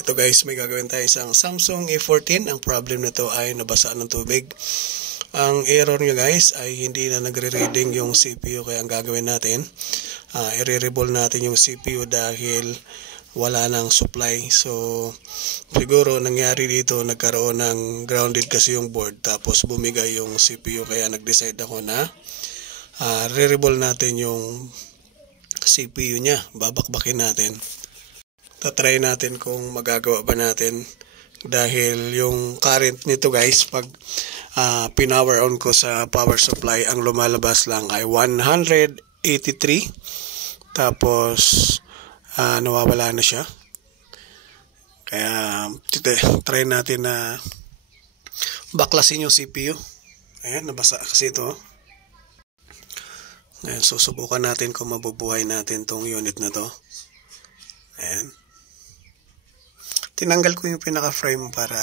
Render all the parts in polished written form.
Ito guys, may gagawin tayo isang Samsung A14. Ang problem nito ay nabasa ng tubig. Ang error nyo guys ay hindi na nagre-reading yung CPU, kaya ang gagawin natin, i-re-reball natin yung CPU dahil wala nang supply. So siguro nangyari dito, nagkaroon ng grounded kasi yung board, tapos bumigay yung CPU, kaya nag-decide ako na re-reball natin yung CPU nya, babakbakin natin. Tatry natin kung magagawa ba natin, dahil yung current nito guys, pag pinower on ko sa power supply, ang lumalabas lang ay 183, tapos nawawala na siya. Kaya try natin na baklasin yung CPU. Ayan, nabasa kasi ito. Ayan, susubukan natin kung mabubuhay natin tong unit na to. Ayan. Tinanggal ko yung pinaka-frame para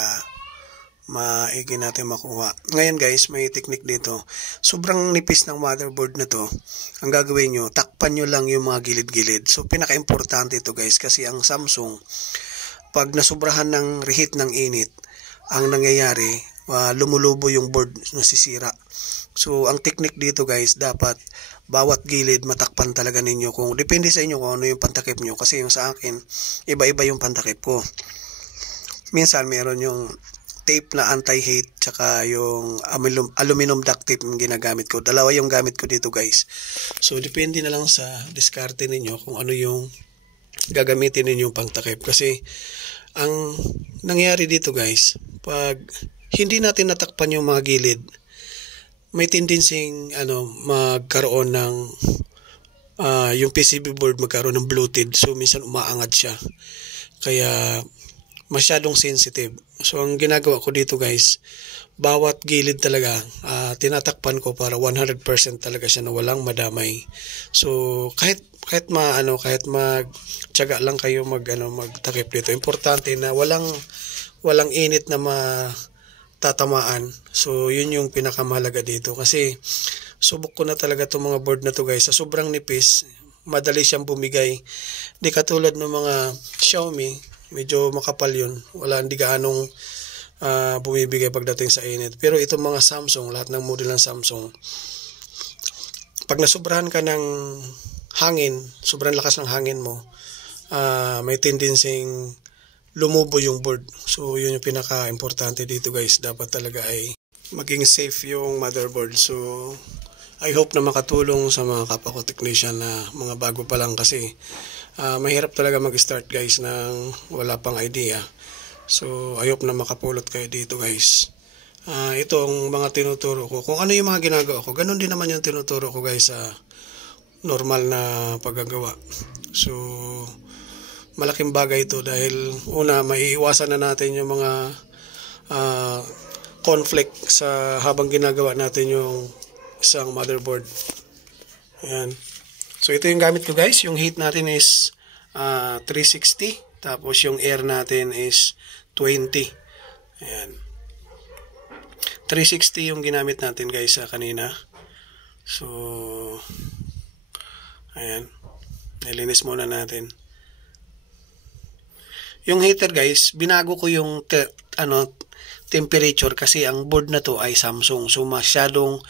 maigi natin makuha. Ngayon guys, may technique dito. Sobrang nipis ng motherboard na to. Ang gagawin nyo, takpan nyo lang yung mga gilid-gilid. So pinaka-importante ito guys, kasi ang Samsung, pag nasubrahan ng reheat ng init, ang nangyayari, lumulubo yung board, nasisira. So ang technique dito guys, dapat bawat gilid matakpan talaga ninyo. Kung depende sa inyo kung ano yung pantakip nyo, kasi yung sa akin, iba-iba yung pantakip ko. Minsan meron yung tape na anti-heat, tsaka yung aluminum duct tape yung ginagamit ko. Dalawa yung gamit ko dito guys. So depende na lang sa diskarte ninyo kung ano yung gagamitin ninyong pangtakip. Kasi ang nangyari dito guys, pag hindi natin natakpan yung mga gilid, may tendency magkaroon ng yung PCB board magkaroon ng bloated. So minsan umaangat siya, kaya masyadong sensitive. So ang ginagawa ko dito guys, bawat gilid talaga tinatakpan ko para 100% talaga siya na walang madamay. So kahit magtiyaga lang kayo magtakip dito, importante na walang init na matatamaan. So yun yung pinakamahalaga dito, kasi subok ko na talaga itong mga board na to guys, sa sobrang nipis, madali siyang bumigay. Di katulad ng mga Xiaomi, medyo makapal yun, hindi gaanong bumibigay pagdating sa init. Pero itong mga Samsung, lahat ng model ng Samsung, pag nasubrahan ka ng hangin, sobrang lakas ng hangin mo, may tendency lumubo yung board. So yun yung pinaka-importante dito guys, dapat talaga ay maging safe yung motherboard. So I hope na makatulong sa mga kapwa ko technician na mga bago pa lang, kasi mahirap talaga mag-start guys nang wala pang idea. So I hope na makapulot kayo dito guys. Itong mga tinuturo ko, kung ano yung mga ginagawa ko, ganun din naman yung tinuturo ko guys sa normal na paggagawa. So malaking bagay ito, dahil una, maiiwasan na natin yung mga conflict sa habang ginagawa natin yung isang motherboard. Ayan. So ito yung gamit ko guys. Yung heat natin is 360. Tapos yung air natin is 20. Ayan. 360 yung ginamit natin guys kanina. So ayan. Nilinis muna natin. Yung heater guys, binago ko yung temperature, kasi ang board na to ay Samsung. So masyadong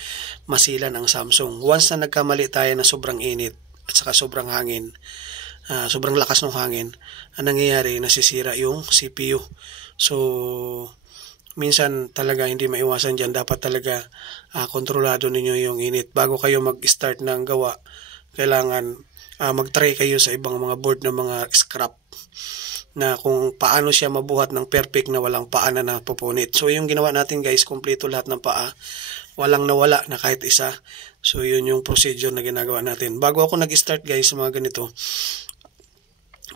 masilan ang Samsung. Once na nagkamali tayo na sobrang init at saka sobrang hangin, sobrang lakas ng hangin, ang nangyayari, nasisira yung CPU. So minsan talaga hindi maiwasan dyan. Dapat talaga kontrolado ninyo yung init. Bago kayo mag-start ng gawa, kailangan mag-try kayo sa ibang mga board na mga scrap, na kung paano siya mabuhat ng perfect na walang paa na napupunit. So yung ginawa natin guys, kompleto lahat ng paa, walang nawala na kahit isa. So yun yung procedure na ginagawa natin. Bago ako nag-start guys sa mga ganito,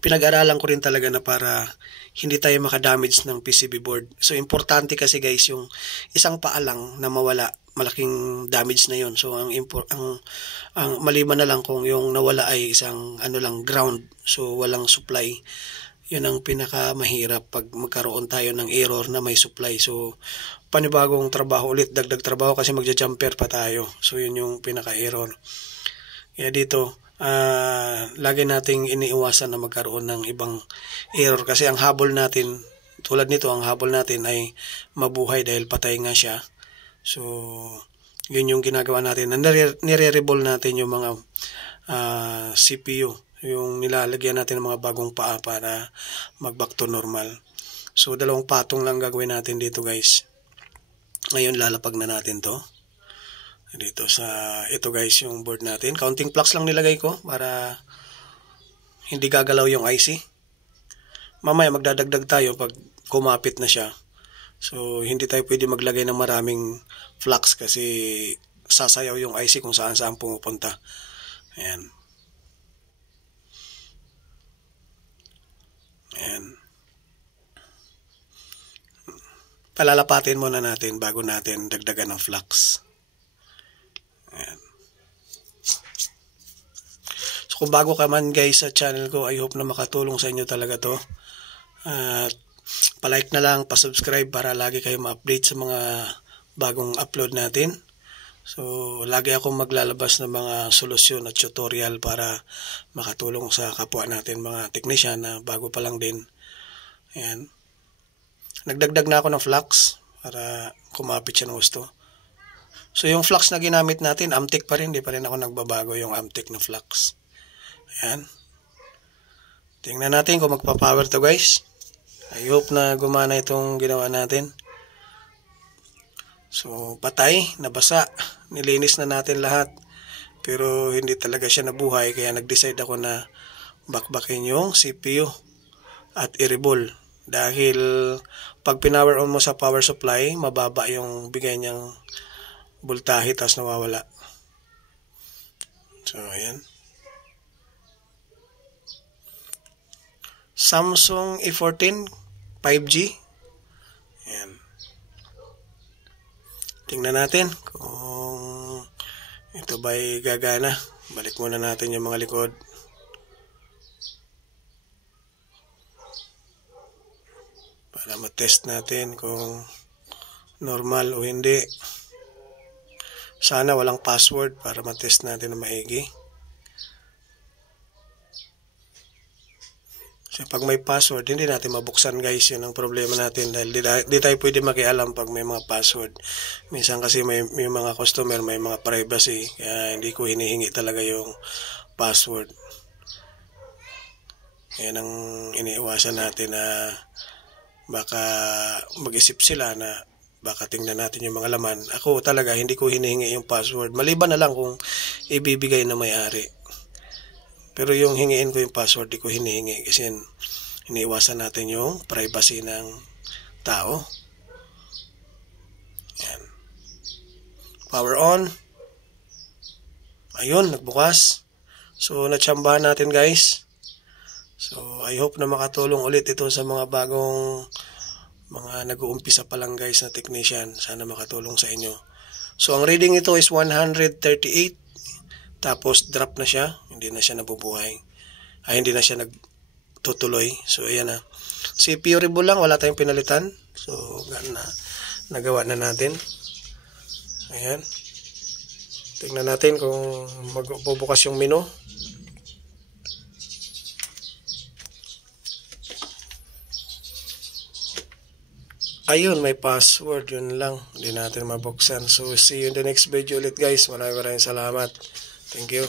pinag-aralan ko rin talaga na para hindi tayo makadamage ng PCB board. So importante kasi guys, yung isang paa lang na mawala, malaking damage na yun. So ang maliban na lang kung yung nawala ay isang ground, so walang supply. Yun ang pinakamahirap pag magkaroon tayo ng error na may supply. So panibagong trabaho ulit, dagdag trabaho, kasi magja-jumper pa tayo. So yun yung pinaka-error. Kaya dito lagi nating iniiwasan na magkaroon ng ibang error kasi ang habol natin, tulad nito, ang habol natin ay mabuhay dahil patay nga siya. So yun yung ginagawa natin, nire-reball natin yung mga CPU, yung nilalagyan natin ng mga bagong paa para mag back to normal. So dalawang patong lang gagawin natin dito guys. Ngayon lalapag na natin to dito sa ito guys, yung board natin. Counting flux lang nilagay ko para hindi gagalaw yung IC. Mamaya magdadagdag tayo pag kumapit na siya. So hindi tayo pwede maglagay ng maraming flux kasi sasayaw yung IC kung saan saan pumupunta. Ayan. Ayan. Palalapatin muna natin bago natin dagdagan ng flux. Ayan. So kung bago ka man guys sa channel ko, I hope na makatulong sa inyo talaga to. Pa-like na lang, pa-subscribe para lagi kayo ma-update sa mga bagong upload natin. So lagi akong maglalabas ng mga solusyon at tutorial para makatulong sa kapwa natin mga technician na bago pa lang din. Ayan. Nagdagdag na ako ng flux para kumapit siya ng gusto. So yung flux na ginamit natin, Amtech pa rin, di pa rin ako nagbabago yung Amtech na flux. Ayan. Tingnan natin kung magpa-power to guys. I hope na gumana itong ginawa natin. So patay, nabasa, nilinis na natin lahat. Pero hindi talaga siya nabuhay kaya nag-decide ako na bakbakin yung CPU at i-reball. Dahil pag pinower on mo sa power supply, mababa yung bigay niyang voltahe tapos nawawala. So ayan. Samsung A14 5G. Ayan. Tingnan natin kung ito ba'y gagana. Balik muna natin yung mga likod. Para matest natin kung normal o hindi. Sana walang password para matest natin na maigi. Kasi pag may password, hindi natin mabuksan guys. Yun ang problema natin dahil di tayo pwede makialam pag may mga password. Minsan kasi may mga customer, may mga privacy. Kaya hindi ko hinihingi talaga yung password. Yan ang iniiwasan natin na baka mag-isip sila na baka tingnan natin yung mga laman. Ako talaga, hindi ko hinihingi yung password. Maliban na lang kung ibibigay na may-ari. Pero yung hingiin ko yung password, di ko hinihingi. Kasi iniiwasan natin yung privacy ng tao. Yan. Power on. Ayun, nagbukas. So, natsambahan natin guys. So, I hope na makatulong ulit ito sa mga bagong mga nag-uumpisa pa lang guys na technician. Sana makatulong sa inyo. So ang reading ito is 138. Tapos drop na siya. Hindi na siya nabubuhay. Hindi na siya nagtutuloy. So ayan na. CPU reball lang. Wala tayong pinalitan. So nagawa na natin. Ayan. Tingnan natin kung magbubukas yung menu. Ayun, may password. Yun lang. Hindi natin mabuksan. So, see you in the next video ulit guys. Maraming salamat. Thank you.